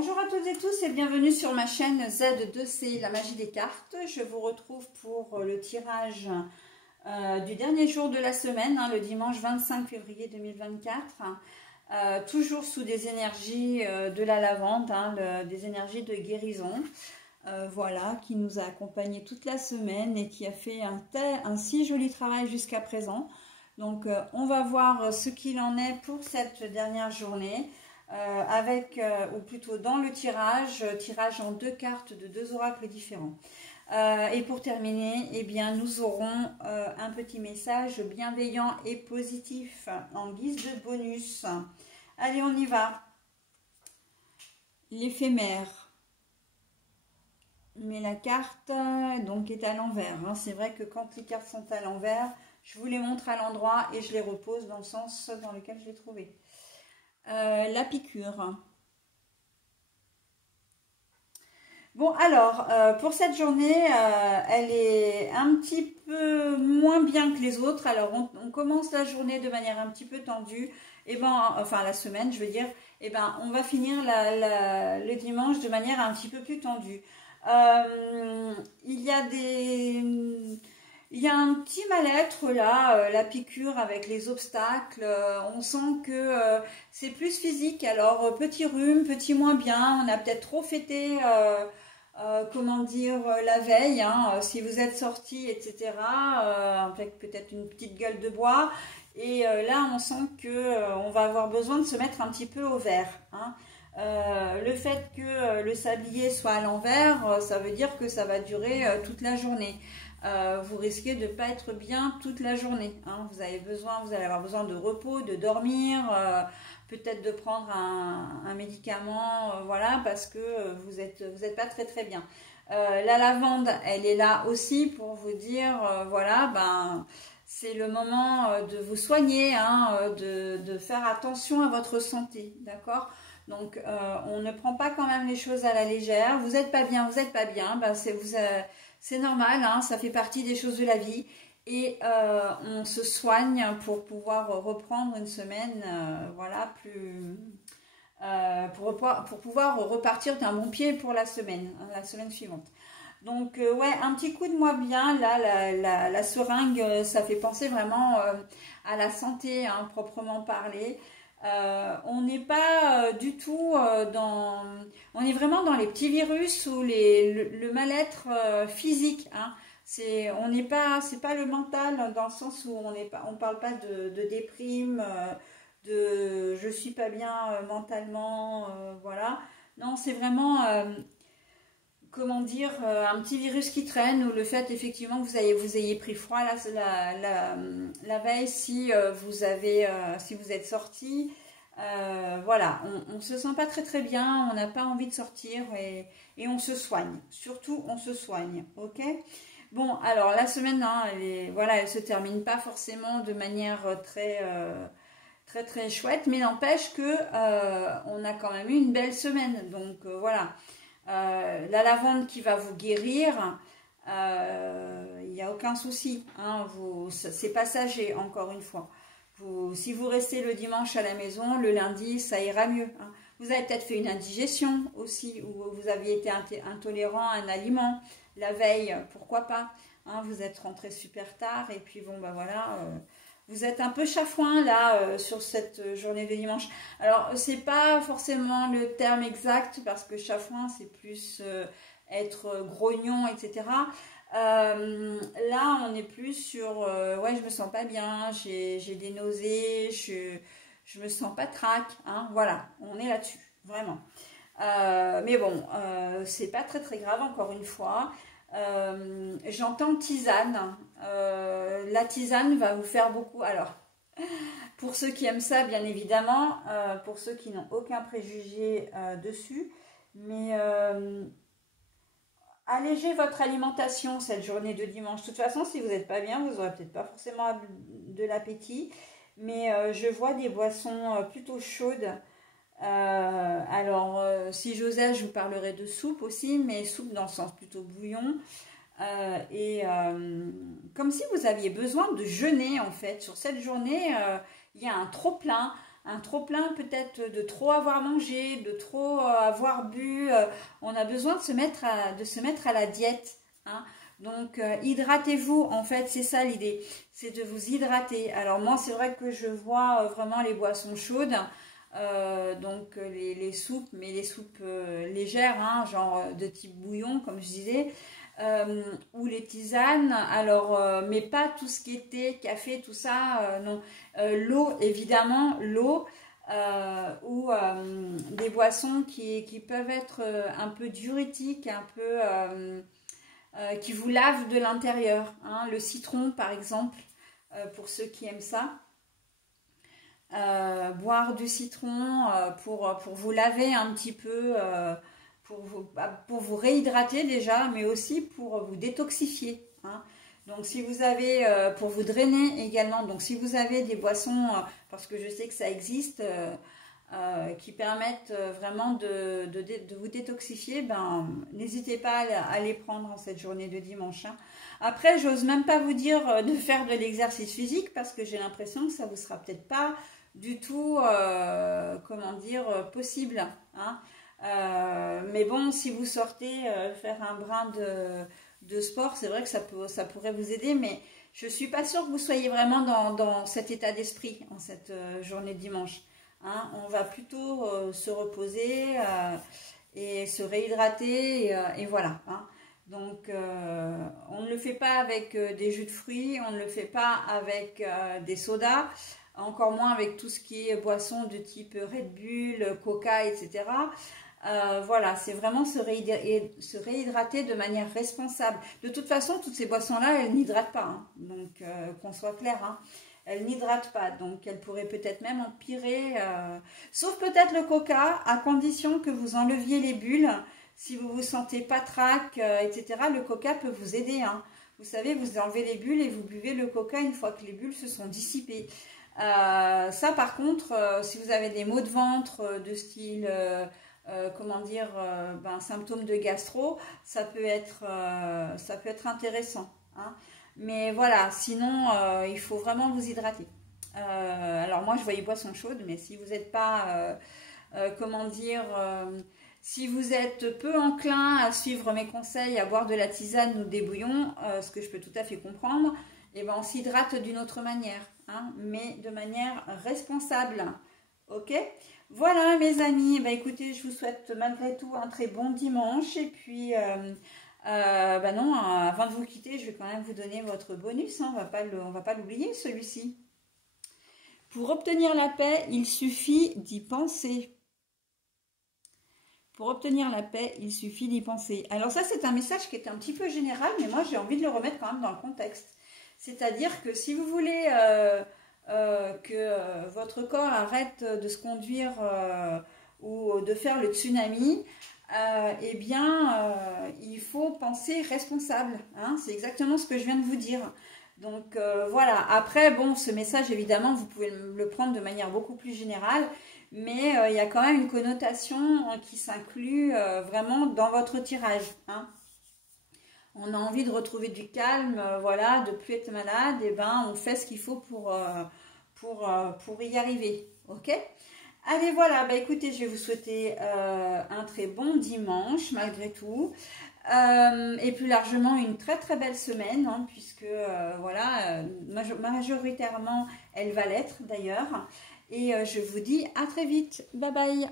Bonjour à toutes et tous et bienvenue sur ma chaîne Z2C, la magie des cartes. Je vous retrouve pour le tirage du dernier jour de la semaine, le dimanche 25 février 2024. Toujours sous des énergies de la lavande, des énergies de guérison. Voilà, qui nous a accompagnés toute la semaine et qui a fait un si joli travail jusqu'à présent. Donc on va voir ce qu'il en est pour cette dernière journée. Ou plutôt dans le tirage en deux cartes de deux oracles différents. Et pour terminer, eh bien, nous aurons un petit message bienveillant et positif en guise de bonus. Allez, on y va. L'éphémère. Mais la carte donc est à l'envers. C'est vrai que quand les cartes sont à l'envers, je vous les montre à l'endroit et je les repose dans le sens dans lequel je les trouvais. La piqûre. Bon, alors, pour cette journée, elle est un petit peu moins bien que les autres. Alors, on commence la journée de manière un petit peu tendue. Et enfin, la semaine, je veux dire. Et on va finir le dimanche de manière un petit peu plus tendue. Il y a un petit mal-être là, la piqûre avec les obstacles, on sent que c'est plus physique, alors petit rhume, petit moins bien, on a peut-être trop fêté, comment dire, la veille, si vous êtes sortis, etc., avec peut-être une petite gueule de bois, et là on sent que on va avoir besoin de se mettre un petit peu au vert, le fait que le sablier soit à l'envers, ça veut dire que ça va durer toute la journée. Vous risquez de ne pas être bien toute la journée. Vous allez avoir besoin de repos, de dormir, peut-être de prendre un médicament, voilà, parce que vous êtes pas très bien. La lavande, elle est là aussi pour vous dire, voilà, c'est le moment de vous soigner, de faire attention à votre santé, d'accord ? Donc, on ne prend pas quand même les choses à la légère. Vous n'êtes pas bien, c'est normal, ça fait partie des choses de la vie. Et on se soigne pour pouvoir reprendre une semaine, voilà, pour pouvoir repartir d'un bon pied pour la semaine suivante. Donc, ouais, un petit coup de moins bien. Là, la seringue, ça fait penser vraiment à la santé, proprement parlé. On n'est pas du tout on est vraiment dans les petits virus ou le mal-être physique. C'est pas le mental dans le sens où on parle pas de déprime, de je suis pas bien mentalement, voilà. Non, c'est vraiment comment dire, un petit virus qui traîne, ou le fait effectivement que vous ayez pris froid la veille si vous êtes sorti. Voilà, on ne se sent pas très bien, on n'a pas envie de sortir et on se soigne. Surtout, on se soigne, ok? Bon, alors la semaine, elle se termine pas forcément de manière très chouette, mais n'empêche que on a quand même eu une belle semaine. Donc voilà. La lavande qui va vous guérir, il n'y a aucun souci, c'est passager, encore une fois. Si vous restez le dimanche à la maison, le lundi ça ira mieux. Vous avez peut-être fait une indigestion aussi, ou vous aviez été intolérant à un aliment la veille, pourquoi pas, vous êtes rentré super tard et puis bon voilà, vous êtes un peu chafouin là sur cette journée de dimanche. Alors c'est pas forcément le terme exact parce que chafouin c'est plus être grognon, etc. Là on est plus sur ouais, je me sens pas bien, j'ai des nausées, je me sens pas trac, voilà, on est là-dessus, vraiment. Mais bon, c'est pas très grave, encore une fois. J'entends tisane. La tisane va vous faire beaucoup. Alors, pour ceux qui aiment ça, bien évidemment, pour ceux qui n'ont aucun préjugé dessus, mais allégez votre alimentation cette journée de dimanche. De toute façon, si vous n'êtes pas bien, vous n'aurez peut-être pas forcément de l'appétit, mais je vois des boissons plutôt chaudes. Alors, si j'osais, je vous parlerai de soupe aussi, mais soupe dans le sens plutôt bouillon. Comme si vous aviez besoin de jeûner, en fait. Sur cette journée, il y a un trop-plein, un trop plein peut-être de trop avoir mangé, de trop avoir bu. On a besoin de se mettre à la diète, hein. Donc hydratez-vous, en fait c'est ça l'idée, c'est de vous hydrater. Alors moi c'est vrai que je vois vraiment les boissons chaudes, donc les soupes, mais les soupes légères, hein, genre de type bouillon comme je disais, ou les tisanes, alors mais pas tout ce qui était café, tout ça, non. L'eau, évidemment, l'eau, ou des boissons qui peuvent être un peu diurétiques, un peu qui vous lavent de l'intérieur, hein. Le citron par exemple, pour ceux qui aiment ça. Boire du citron pour vous laver un petit peu, pour vous réhydrater déjà, mais aussi pour vous détoxifier, hein. Donc si vous avez, pour vous drainer également, donc si vous avez des boissons, parce que je sais que ça existe, qui permettent vraiment de vous détoxifier, ben, n'hésitez pas à les prendre en cette journée de dimanche, hein. Après, j'ose même pas vous dire de faire de l'exercice physique parce que j'ai l'impression que ça vous sera peut-être pas du tout, comment dire, possible, hein. Mais bon, si vous sortez faire un brin de sport, c'est vrai que ça pourrait vous aider, mais je suis pas sûre que vous soyez vraiment dans cet état d'esprit en cette journée de dimanche, hein. On va plutôt se reposer et se réhydrater et voilà, hein. Donc on ne le fait pas avec des jus de fruits, on ne le fait pas avec des sodas, encore moins avec tout ce qui est boisson de type Red Bull, Coca, etc. Voilà, c'est vraiment se réhydrater de manière responsable. De toute façon, toutes ces boissons-là, elles n'hydratent pas, hein. Donc qu'on soit clair, hein. Elles n'hydratent pas, donc elles pourraient peut-être même empirer, sauf peut-être le coca, à condition que vous enleviez les bulles. Si vous vous sentez pas trac, etc., le coca peut vous aider, hein. Vous savez, vous enlevez les bulles et vous buvez le coca une fois que les bulles se sont dissipées. Ça, par contre, si vous avez des maux de ventre de style, comment dire, symptômes de gastro, ça peut être intéressant, hein. Mais voilà, sinon, il faut vraiment vous hydrater. Alors moi, je voyais boisson chaude, mais si vous n'êtes pas, comment dire, si vous êtes peu enclin à suivre mes conseils, à boire de la tisane ou des bouillons, ce que je peux tout à fait comprendre, et ben on s'hydrate d'une autre manière, hein, mais de manière responsable. Ok? Voilà mes amis, bah écoutez, je vous souhaite malgré tout un très bon dimanche. Et puis, non, avant de vous quitter, je vais quand même vous donner votre bonus, hein, on va pas l'oublier celui-ci. Pour obtenir la paix, il suffit d'y penser. Pour obtenir la paix, il suffit d'y penser. Alors ça, c'est un message qui est un petit peu général, mais moi, j'ai envie de le remettre quand même dans le contexte. C'est-à-dire que si vous voulez que votre corps arrête de se conduire ou de faire le tsunami, eh bien, il faut penser responsable, hein. C'est exactement ce que je viens de vous dire. Donc voilà, après, bon, ce message, évidemment, vous pouvez le prendre de manière beaucoup plus générale, mais il y a quand même une connotation qui s'inclut vraiment dans votre tirage, hein. On a envie de retrouver du calme, voilà, de plus être malade, et ben on fait ce qu'il faut pour y arriver, ok? Allez, voilà, bah écoutez, je vais vous souhaiter un très bon dimanche malgré tout, et plus largement une très très belle semaine, hein, puisque voilà, majoritairement elle va l'être d'ailleurs, et je vous dis à très vite, bye bye.